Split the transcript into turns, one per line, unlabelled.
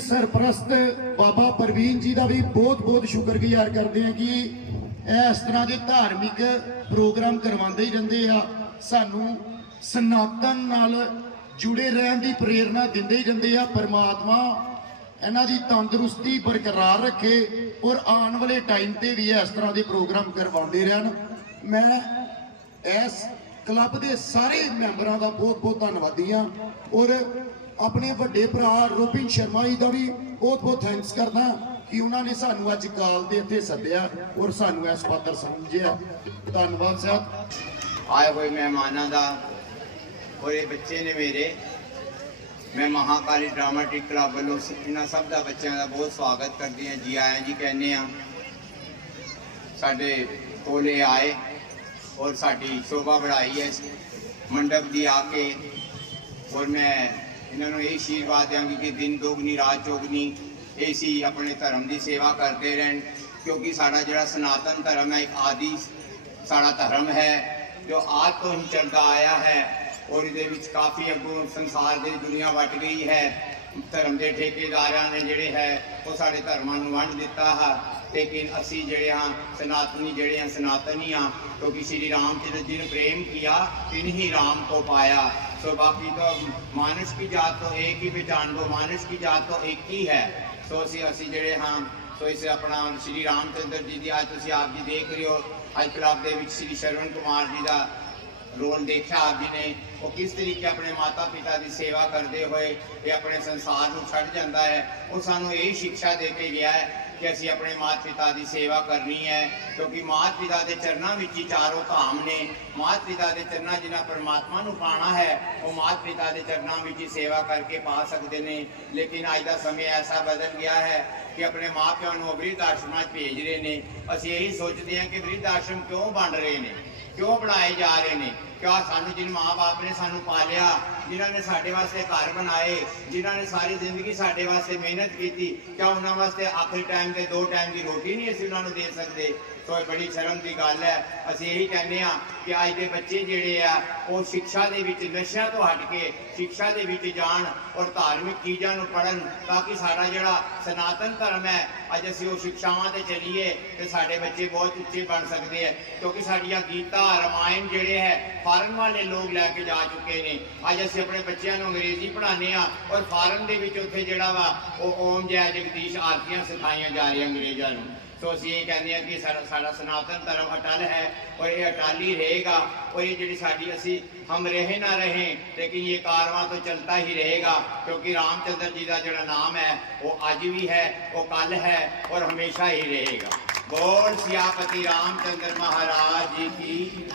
ਸਰਪ੍ਰਸਤ ਬਾਬਾ ਪ੍ਰਵੀਨ ਜੀ ਦਾ ਵੀ ਬਹੁਤ-ਬਹੁਤ ਸ਼ੁਕਰਗੁਜ਼ਾਰ ਕਰਦੇ ਹਾਂ ਕਿ ਇਹ ਇਸ ਤਰ੍ਹਾਂ ਦੇ ਧਾਰਮਿਕ ਪ੍ਰੋਗਰਾਮ ਕਰਵਾਉਂਦੇ ਹੀ ਰਹਿੰਦੇ ਆ। ਸਾਨੂੰ ਸਨਾਤਨ ਨਾਲ ਜੁੜੇ ਰਹਿਣ ਦੀ ਪ੍ਰੇਰਣਾ ਦਿੰਦੇ ਹੀ ਰਹਿੰਦੇ ਆ। ਪਰਮਾਤਮਾ ਇਹਨਾਂ ਦੀ ਤੰਦਰੁਸਤੀ ਬਰਕਰਾਰ ਰੱਖੇ ਔਰ ਆਉਣ ਵਾਲੇ ਟਾਈਮ ਤੇ ਵੀ ਇਸ ਤਰ੍ਹਾਂ ਦੇ ਪ੍ਰੋਗਰਾਮ ਕਰਵਾਉਂਦੇ ਰਹਿਣ। ਮੈਂ ਇਸ ਕਲੱਬ ਦੇ ਸਾਰੇ ਮੈਂਬਰਾਂ ਦਾ ਬਹੁਤ ਬਹੁਤ ਧੰਨਵਾਦੀ ਹਾਂ ਔਰ ਆਪਣੇ ਵੱਡੇ ਭਰਾ ਰੋਬਿਨ ਸ਼ਰਮਾ ਜੀ ਦਾ ਵੀ ਬਹੁਤ ਬਹੁਤ ਥੈਂਕਸ ਕਰਦਾ ਕਿ ਉਹਨਾਂ ਨੇ ਸਾਨੂੰ ਅੱਜ ਕਾਲ ਦੇ ਇੱਥੇ ਸੱਦਿਆ ਔਰ ਸਾਨੂੰ ਇਸ ਪਾਤਰ ਸਮਝਿਆ। ਧੰਨਵਾਦ ਸਾਹਿਬ।
ਆਏ ਹੋਏ ਮਹਿਮਾਨਾਂ ਦਾ ਔਰ ਇਹ ਬੱਚੇ ਨੇ ਮੇਰੇ। ਮੈਂ ਮਹਾਕਾਲੀ ਡਰਾਮਾਟਿਕ ਕਲੱਬ ਵੱਲੋਂ ਸ- ਇਹਨਾਂ ਸਭ ਦਾ ਬੱਚਿਆਂ ਦਾ ਬਹੁਤ ਸਵਾਗਤ ਕਰਦੀ ਹਾਂ, ਜੀ ਆਇਆਂ ਜੀ ਕਹਿੰਦੇ ਆ ਸਾਡੇ ਕੋਲੇ ਆਏ ਔਰ ਸਾਡੀ ਸ਼ੋਭਾ ਵਧਾਈ ਹੈ। ਮੰਡਪ ਦੀ ਆ ਕੇ ਔਰ ਮੈਂ ਇਹਨਾਂ ਨੂੰ ਇਹ ਆਸ਼ੀਰਵਾਦ ਦਿਆਂਗੀ ਕਿ ਦਿਨ ਦੋਗਨੀ ਰਾਤ ਚੌਗਣੀ, ਇਹ ਸੀ ਆਪਣੇ ਧਰਮ ਦੀ ਸੇਵਾ ਕਰਦੇ ਰਹਿਣ, ਕਿਉਂਕਿ ਸਾਡਾ ਜਿਹੜਾ ਸਨਾਤਨ ਧਰਮ ਹੈ, ਇੱਕ ਆਦਿ ਸਾਡਾ ਧਰਮ ਹੈ, ਜੋ ਆਦ ਤੋਂ ਹੀ ਚੱਲਦਾ ਆਇਆ ਹੈ, ਔਰ ਇਹਦੇ ਵਿੱਚ ਕਾਫੀ ਅੱਗੋਂ ਸੰਸਾਰ ਦੀ ਦੁਨੀਆ ਵੱਟ ਗਈ ਹੈ। ਧਰਮ ਦੇ ਠੇਕੇਦਾਰਾਂ ਨੇ ਜਿਹੜੇ ਹੈ, ਉਹ ਸਾਡੇ ਧਰਮਾਂ ਨੂੰ ਵੰਡ ਦਿੱਤਾ ਹੈ। ਲੇਕਿਨ ਅਸੀਂ ਜਿਹੜੇ ਹਾਂ, ਸਨਾਤਨੀ ਜਿਹੜੇ ਹਾਂ, ਸਨਾਤਨੀ ਹਾਂ, ਕਿਉਂਕਿ ਸ਼੍ਰੀ ਰਾਮ ਚੰਦਰ ਜੀ ਨੇ ਪ੍ਰੇਮ ਕੀਆ, ਤਿਨ ਹੀ ਰਾਮ ਕੋ ਪਾਇਆ। ਸੋ ਬਾਕੀ ਤਾਂ ਮਾਨਸ ਕੀ ਜਾਤ ਤੋਂ ਇੱਕ ਹੀ ਪਛਾਣ ਦੋ ਮਾਨਸ ਕੀ ਜਾਤ ਤੋਂ ਇੱਕ ਹੀ ਹੈ ਸੋ ਅਸੀਂ ਅਸੀਂ ਜਿਹੜੇ ਹਾਂ ਸੋ ਇਸ ਆਪਣਾ ਸ਼੍ਰੀ ਰਾਮ ਚੰਦਰ ਜੀ ਦੀ ਅੱਜ ਤੁਸੀਂ ਆਪ ਜੀ ਦੇਖ ਰਹੇ ਹੋ ਅੱਜ ਕਲੱਬ ਦੇ ਵਿੱਚ ਸ਼੍ਰੀ ਸ਼ਰਵਣ ਕੁਮਾਰ ਜੀ ਦਾ ਰੋਲ ਦੇਖਿਆ ਆਪ ਜੀ ਨੇ ਉਹ ਕਿਸ ਤਰੀਕੇ ਆਪਣੇ ਮਾਤਾ ਪਿਤਾ ਦੀ ਸੇਵਾ ਕਰਦੇ ਹੋਏ ਇਹ ਆਪਣੇ ਸੰਸਾਰ ਨੂੰ ਛੱਡ ਜਾਂਦਾ ਹੈ ਉਹ ਸਾਨੂੰ ਇਹ ਸਿੱਖਿਆ ਦੇ ਕੇ ਗਿਆ ਹੈ ਕਿ ਅਸੀਂ ਆਪਣੇ ਮਾਤਾ ਪਿਤਾ ਦੀ ਸੇਵਾ ਕਰਨੀ ਹੈ, ਕਿਉਂਕਿ ਮਾਤਾ ਪਿਤਾ ਦੇ ਚਰਨਾਂ ਵਿੱਚ ਹੀ ਚਾਰੋਂ ਧਾਮ ਨੇ। ਮਾਤਾ ਪਿਤਾ ਦੇ ਚਰਨਾਂ ਜਿਨ੍ਹਾਂ ਪਰਮਾਤਮਾ ਨੂੰ ਪਾਣਾ ਹੈ, ਉਹ ਮਾਤਾ ਪਿਤਾ ਦੇ ਚਰਨਾਂ ਵਿੱਚ ਹੀ ਸੇਵਾ ਕਰਕੇ ਪਾ ਸਕਦੇ ਨੇ। ਲੇਕਿਨ ਅੱਜ ਦਾ ਸਮੇਂ ਐਸਾ ਬਦਲ ਗਿਆ ਹੈ ਕਿ ਆਪਣੇ ਮਾਪਿਆਂ ਨੂੰ ਬ੍ਰਿਧ ਆਸ਼ਰਮਾਂ 'ਚ ਭੇਜ ਰਹੇ ਨੇ। ਅਸੀਂ ਇਹੀ ਸੋਚਦੇ ਹਾਂ ਕਿ ਬ੍ਰਿਧ ਆਸ਼ਰਮ ਕਿਉਂ ਬਣ ਰਹੇ ਨੇ? ਕਿਉਂ ਬਣਾਏ ਜਾ ਰਹੇ ਨੇ? ਕਿਉਂ ਸਾਨੂੰ ਜਿਨ ਮਾਂ-ਬਾਪ ਨੇ ਸਾਨੂੰ ਪਾਲਿਆ, ਜਿਨ੍ਹਾਂ ਨੇ ਸਾਡੇ ਵਾਸਤੇ ਘਰ ਬਣਾਏ, ਜਿਨ੍ਹਾਂ ਨੇ ਸਾਰੀ ਜ਼ਿੰਦਗੀ ਸਾਡੇ ਵਾਸਤੇ ਮਿਹਨਤ ਕੀਤੀ, ਕਿਆ ਉਹਨਾਂ ਵਾਸਤੇ ਆਖਰੀ ਟਾਈਮ ਤੇ ਦੋ ਟਾਈਮ ਦੀ ਰੋਟੀ ਨਹੀਂ ਅਸੀਂ ਉਹਨਾਂ ਨੂੰ ਦੇ ਸਕਦੇ? ਸੋ ਇਹ ਬੜੀ ਸ਼ਰਮ ਦੀ ਗੱਲ ਹੈ। ਅਸੀਂ ਇਹੀ ਕਹਿੰਦੇ ਆ ਕਿ ਅੱਜ ਦੇ ਬੱਚੇ ਜਿਹੜੇ ਆ, ਉਹ ਸਿੱਖਿਆ ਦੇ ਵਿੱਚ ਨਸ਼ਿਆਂ ਤੋਂ ਹਟ ਕੇ ਸਿੱਖਿਆ ਦੇ ਵਿੱਚ ਜਾਣ ਔਰ ਧਾਰਮਿਕ ਚੀਜ਼ਾਂ ਨੂੰ ਪੜਨ ਤਾਂ ਕਿ ਸਾਡਾ ਜਿਹੜਾ ਸਨਾਤਨ ਧਰਮ ਹੈ, ਅੱਜ ਅਸੀਂ ਉਹ ਸਿੱਖਿਆਵਾਂ ਤੇ ਚੱਲੀਏ ਤੇ ਸਾਡੇ ਬੱਚੇ ਬਹੁਤ ਉੱਚੇ ਬਣ ਸਕਦੇ ਆ ਕਿਉਂਕਿ ਸਾਡੀਆਂ ਗੀਤਾ ਰਾਮਾਇਣ ਜਿਹੜੇ ਹੈ ਫਾਰਨ ਵਾਲੇ ਲੋਕ ਲੈ ਕੇ ਜਾ ਚੁੱਕੇ ਨੇ। ਅੱਜ ਅਸੀਂ ਆਪਣੇ ਬੱਚਿਆਂ ਨੂੰ ਅੰਗਰੇਜ਼ੀ ਪੜ੍ਹਾਉਂਦੇ ਆ ਔਰ ਫਾਰਨ ਦੇ ਵਿੱਚ ਉੱਥੇ ਜਿਹੜਾ ਵਾ, ਉਹ ਓਮ ਜੈ ਜਗਦੀਸ਼ ਆਰਤੀਆਂ ਸਿਖਾਈਆਂ ਜਾ ਰਹੀਆਂ ਅੰਗਰੇਜ਼ਾਂ ਨੂੰ। ਸੋ ਅਸੀਂ ਇਹ ਕਹਿੰਦੇ ਆ ਕਿ ਸਾਡਾ ਸਾਡਾ ਸਨਾਤਨ ਧਰਮ ਅਟਲ ਹੈ ਔਰ ਇਹ ਅਟਲ ਹੀ ਰਹੇਗਾ ਔਰ ਇਹ ਜਿਹੜੀ ਸਾਡੀ ਅਸੀਂ ਹਮ ਰਹੇ ਨਾ ਰਹੇ, ਲੇਕਿਨ ਇਹ ਕਾਰਵਾ ਤੋਂ ਚਲਤਾ ਹੀ ਰਹੇਗਾ, ਕਿਉਂਕਿ ਰਾਮਚੰਦਰ ਜੀ ਦਾ ਜਿਹੜਾ ਨਾਮ ਹੈ, ਉਹ ਅੱਜ ਵੀ ਹੈ, ਉਹ ਕੱਲ ਹੈ ਔਰ ਹਮੇਸ਼ਾ ਹੀ ਰਹੇਗਾ। ਬੋਲ ਸਿਆਪਤੀ ਰਾਮਚੰਦਰ ਮਹਾਰਾਜ ਜੀ ਕੀ